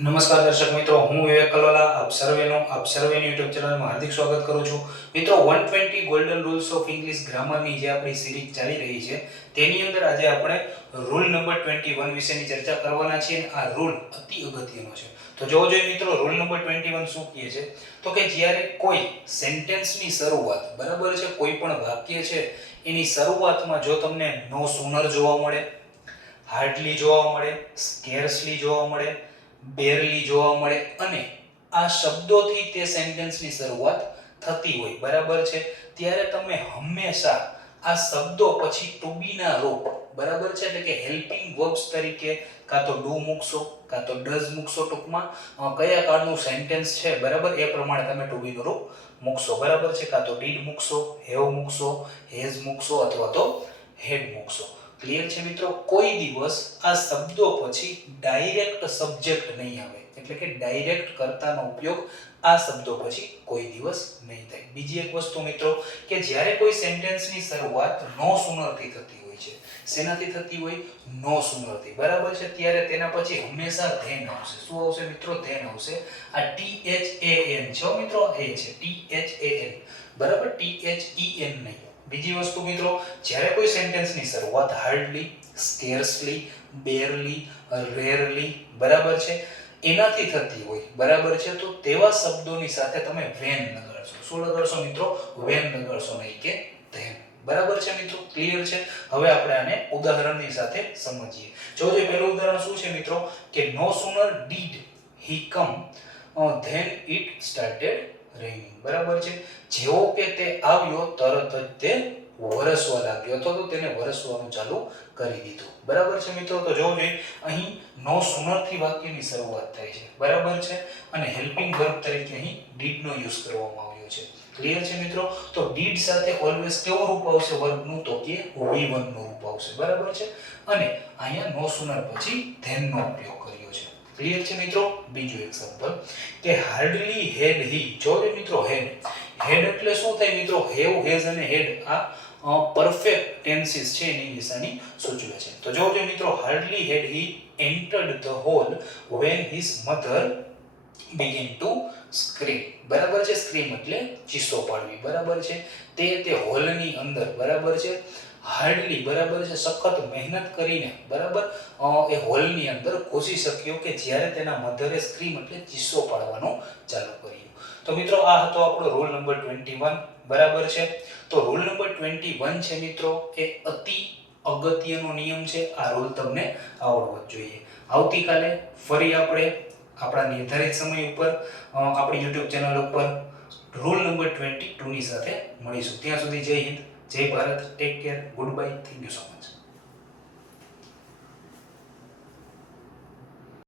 નમસ્કાર દર્શક મિત્રો, હું વિવેક કલોલા આપ સર્વેનું યુટ્યુબ ચેનલમાં હાર્દિક સ્વાગત કરું છું. મિત્રો, 120 ગોલ્ડન રૂલ્સ ઓફ ઇંગ્લિશ ગ્રામરની જે આપણી સિરીઝ ચાલી રહી છે તેની અંદર આજે આપણે રૂલ નંબર 21 વિશેની ચર્ચા કરવાના છીએ. આ રૂલ અતિ અગત્યનો છે. તો જોવો જોઈએ મિત્રો, રૂલ નંબર 21 શું કહે છે? તો કે જ્યારે કોઈ સેન્ટેન્સની શરૂઆત, બરાબર છે, કોઈ પણ વાક્ય છે એની શરૂઆતમાં જો તમને નો સૂનર જોવા મળે, હાર્ડલી જોવા મળે, સ્કેર્સલી જોવા મળે, બેરલી જોવા મળે અને આ શબ્દોથી તે સેન્ટેન્સની શરૂઆત થતી હોય, બરાબર છે, ત્યારે તમે હંમેશા આ શબ્દો પછી ટુ બી ના રૂપ, બરાબર છે, એટલે કે હેલ્પિંગ વર્બ્સ તરીકે કાં તો ડુ મૂકશો કાં તો ડઝ મૂકશો. ટૂંકમાં કયા કાળનું સેન્ટેન્સ છે, બરાબર, એ પ્રમાણે તમે ટુ બી નું રૂપ મૂકશો, બરાબર છે, કાં તો ડીડ મૂકશો, હેવ મૂકશો, હેઝ મૂકશો અથવા તો હેડ મૂકશો. ક્લિયર છે મિત્રો? કોઈ દિવસ આ શબ્દો પછી ડાયરેક્ટ સબ્જેક્ટ નહીં આવે, એટલે કે ડાયરેક્ટ કર્તાનો ઉપયોગ આ શબ્દો પછી કોઈ દિવસ નહીં થાય. બીજી એક વસ્તુ મિત્રો, કે જ્યારે કોઈ સેન્ટેન્સની શરૂઆત નો સૂનરથી થતી હોય છે, શેનાથી થતી હોય? નો સૂનરથી, બરાબર છે, ત્યારે તેના પછી હંમેશા ધેન આવશે. શું આવશે મિત્રો? ધેન આવશે. આ THAN છે મિત્રો, એ છે THAN, બરાબર, THEN નહીં. બીજી વસ્તુ મિત્રો, જ્યારે કોઈ સેન્ટેન્સની શરૂઆત હાર્ડલી, સ્કેર્સલી, બેરલી, રેરલી, બરાબર છે, એનાથી થતી હોય, બરાબર છે, તો તેવા શબ્દોની સાથે તમે વેન લગાડશો. શું લગાડશો મિત્રો? વેન લગાડશો, નહીં કે ધેન. બરાબર છે મિત્રો? ક્લિયર છે? હવે આપણે આને ઉદાહરણની સાથે સમજીએ. જોજો, પહેલું ઉદાહરણ શું છે મિત્રો, કે no sooner did he come than it started raining, બરાબર છે, જેવો કે તે આવ્યો તરત જ તે વરસવા લાગ્યો, અથવા તો તેને વરસવાનું ચાલુ કરી દીધું, બરાબર છે મિત્રો. તો જોવો જોઈએ, અહીં નો સૂનર થી વાક્યની શરૂઆત થાય છે, બરાબર છે, અને હેલ્પિંગ વર્બ તરીકે અહીં ડીડ નો યુઝ કરવામાં આવ્યો છે. ક્લિયર છે મિત્રો? તો ડીડ સાથે ઓલવેઝ કેવું રૂપ આવશે વર્બનું? તો કે V1 નું રૂપ આવશે, બરાબર છે, અને અહીંયા નો સૂનર પછી ધેન નો ઉપયોગ કર્યો છે. ક્લિયર છે મિત્રો? બીજું એક્ઝામ્પલ, કે હાર્ડલી હેડ હી. જોજો મિત્રો, હેડ એટલે શું થાય મિત્રો? હેવ, હેઝ અને હેડ આ પરફેક્ટ ટેન્સીસ છે, એની નિશાની સૂચવે છે. તો જોજો મિત્રો, hardly had he entered the hall when his mother began to scream, બરાબર છે, સ્ક્રીમ એટલે ચીસો પાડવી, બરાબર છે, તે હોલની અંદર, બરાબર છે, હાર્ડલી, બરાબર છે, સખત મહેનત કરીને, બરાબર, એ હોલની અંદર ઘૂસી શક્યો કે જ્યારે તેના મધરે સ્ક્રીમ એટલે ચીસો પાડવાનું ચાલુ કર્યું. તો મિત્રો, આ હતો આપણો રૂલ નંબર 21, બરાબર છે. તો રૂલ નંબર 21 છે મિત્રો, એ અતિ અગત્યનો નિયમ છે. આ રૂલ તમને આવડવો જ જોઈએ. આવતીકાલે ફરી આપણે આપણા નિર્ધારિત સમય ઉપર આપણી YouTube ચેનલ ઉપર રૂલ નંબર 22 ની સાથે મળીશું. ત્યાં સુધી જય હિન્દ, જય Bharat, take care, good bye, thank you so much.